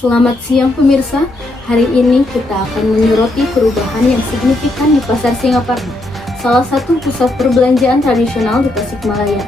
Selamat siang pemirsa, hari ini kita akan menyoroti perubahan yang signifikan di Pasar Singaparna, salah satu pusat perbelanjaan tradisional di Tasikmalaya.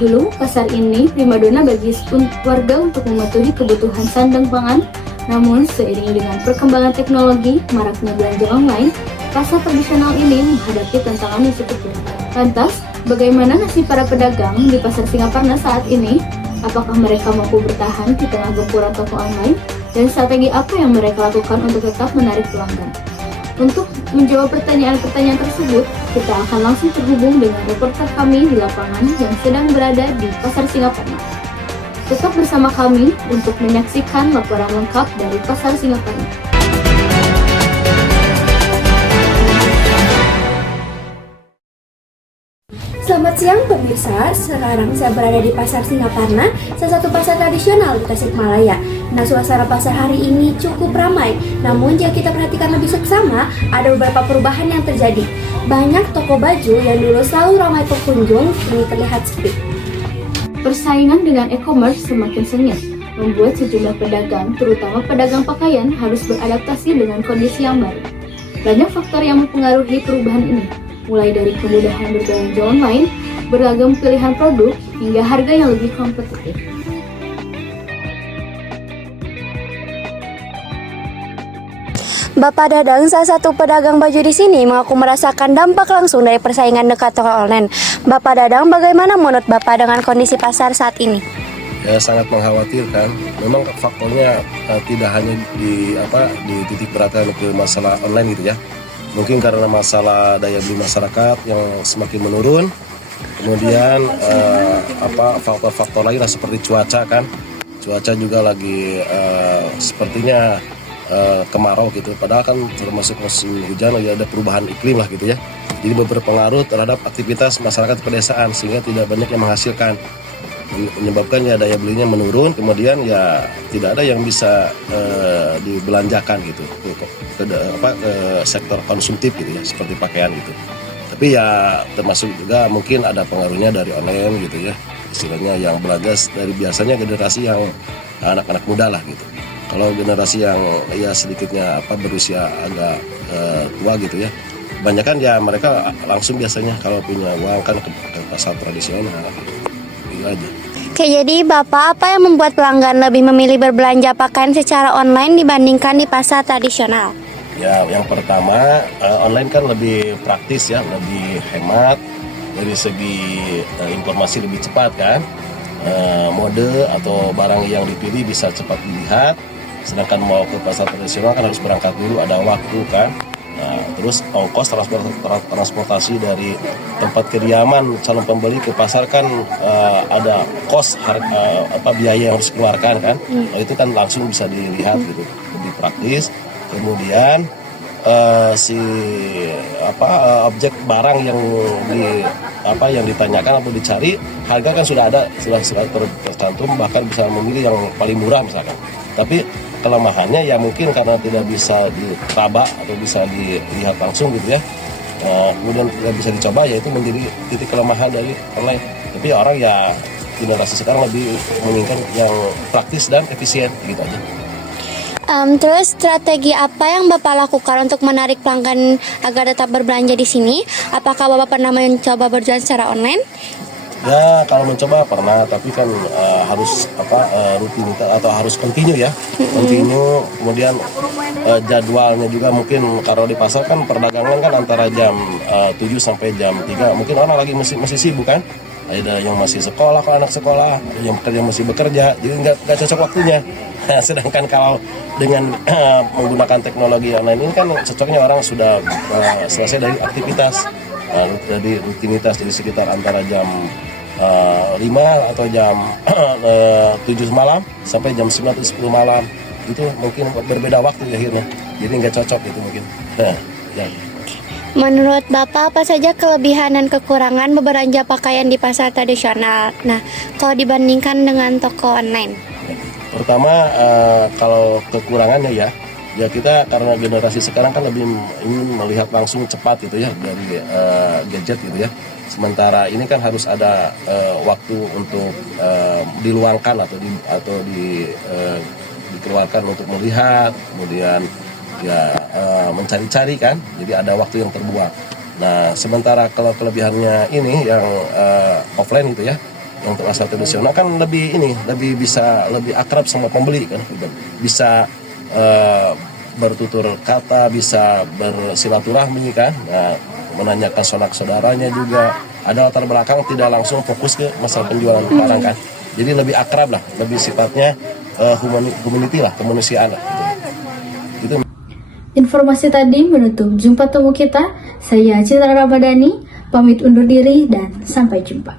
Dulu, pasar ini primadona bagi warga untuk memenuhi kebutuhan sandang pangan, namun seiring dengan perkembangan teknologi, maraknya belanja online, pasar tradisional ini menghadapi tantangan yang cukup berat. Lantas, bagaimana nasib para pedagang di Pasar Singaparna saat ini? Apakah mereka mampu bertahan di tengah gempuran toko online? Dan strategi apa yang mereka lakukan untuk tetap menarik pelanggan? Untuk menjawab pertanyaan-pertanyaan tersebut, kita akan langsung terhubung dengan reporter kami di lapangan yang sedang berada di Pasar Singaparna. Tetap bersama kami untuk menyaksikan laporan lengkap dari Pasar Singaparna. Selamat siang pemirsa, sekarang saya berada di Pasar Singaparna, salah satu pasar tradisional di Tasikmalaya. Nah, suasana pasar hari ini cukup ramai, namun jika kita perhatikan lebih seksama, ada beberapa perubahan yang terjadi. Banyak toko baju yang dulu selalu ramai pengunjung, kini terlihat sepi. Persaingan dengan e-commerce semakin sengit, membuat sejumlah pedagang, terutama pedagang pakaian, harus beradaptasi dengan kondisi yang baru. Banyak faktor yang mempengaruhi perubahan ini, mulai dari kemudahan berbelanja online, beragam pilihan produk, hingga harga yang lebih kompetitif. Bapak Dadang, salah satu pedagang baju di sini, mengaku merasakan dampak langsung dari persaingan dekat toko online. Bapak Dadang, bagaimana menurut Bapak dengan kondisi pasar saat ini? Ya, sangat mengkhawatirkan. Memang faktornya tidak hanya di titik beratkan ke masalah online gitu ya. Mungkin karena masalah daya beli masyarakat yang semakin menurun, kemudian faktor-faktor lain seperti cuaca kan, cuaca juga lagi sepertinya kemarau gitu, padahal kan termasuk musim hujan, ya ada perubahan iklim lah gitu ya, jadi berpengaruh terhadap aktivitas masyarakat pedesaan sehingga tidak banyak yang menghasilkan, menyebabkan ya daya belinya menurun, kemudian ya tidak ada yang bisa dibelanjakan gitu ke sektor konsumtif gitu ya, seperti pakaian gitu. Tapi ya termasuk juga mungkin ada pengaruhnya dari online gitu ya, istilahnya yang belanja dari biasanya generasi yang anak-anak muda lah gitu. Kalau generasi yang ya sedikitnya berusia agak tua gitu ya, kebanyakan ya mereka langsung biasanya kalau punya uang kan ke pasar tradisional gitu aja. Oke, jadi Bapak, apa yang membuat pelanggan lebih memilih berbelanja pakaian secara online dibandingkan di pasar tradisional? Ya, yang pertama online kan lebih praktis ya, lebih hemat dari segi informasi lebih cepat kan, mode atau barang yang dipilih bisa cepat dilihat. Sedangkan mau ke pasar tradisional kan harus berangkat dulu, ada waktu kan. Terus ongkos transportasi dari tempat kediaman calon pembeli ke pasar kan ada kos biaya yang harus dikeluarkan kan. Itu kan langsung bisa dilihat gitu, lebih praktis. Kemudian objek barang yang ditanyakan atau dicari, harga kan sudah ada, sudah tercantum, bahkan bisa memilih yang paling murah misalkan. Tapi kelemahannya ya mungkin karena tidak bisa diraba atau bisa dilihat langsung gitu ya, kemudian tidak bisa dicoba, ya itu menjadi titik kelemahan dari online. Tapi orang ya generasi sekarang lebih menginginkan yang praktis dan efisien gitu aja. Terus strategi apa yang Bapak lakukan untuk menarik pelanggan agar tetap berbelanja di sini? Apakah Bapak pernah mencoba berjualan secara online? Ya, kalau mencoba pernah, tapi kan harus rutinitas atau harus continue ya, continue. Kemudian jadwalnya juga mungkin, kalau di pasar kan perdagangan kan antara jam 7 sampai jam 3. Mungkin orang lagi masih sibuk kan, ada yang masih sekolah, kalau anak sekolah, ada yang masih bekerja, jadi nggak cocok waktunya. Sedangkan kalau dengan menggunakan teknologi online ini kan cocoknya orang sudah selesai dari aktivitas, dari rutinitas, jadi sekitar antara jam 5 atau jam 7 malam sampai jam 9 atau 10 malam. Itu mungkin berbeda waktu akhirnya, jadi nggak cocok itu mungkin. Ya. Menurut Bapak, apa saja kelebihan dan kekurangan berbelanja pakaian di pasar tradisional? Nah, kalau dibandingkan dengan toko online? Pertama, kalau kekurangannya ya kita karena generasi sekarang kan lebih ingin melihat langsung cepat gitu ya, dari gadget gitu ya. Sementara ini kan harus ada waktu untuk diluangkan atau dikeluarkan untuk melihat, kemudian ya mencari-cari kan, jadi ada waktu yang terbuang. Nah sementara kalau kelebihannya ini yang offline gitu ya, yang untuk pasar tradisional kan lebih lebih akrab sama pembeli kan, bisa bertutur kata, bisa bersilaturahmi kan, nah, menanyakan sanak saudaranya juga, ada latar belakang, tidak langsung fokus ke masalah penjualan barang kan, jadi lebih akrab lah, lebih sifatnya humanity lah, kemanusiaan lah gitu. Informasi tadi menutup jumpa temu kita. Saya Citra Ramadhani, pamit undur diri dan sampai jumpa.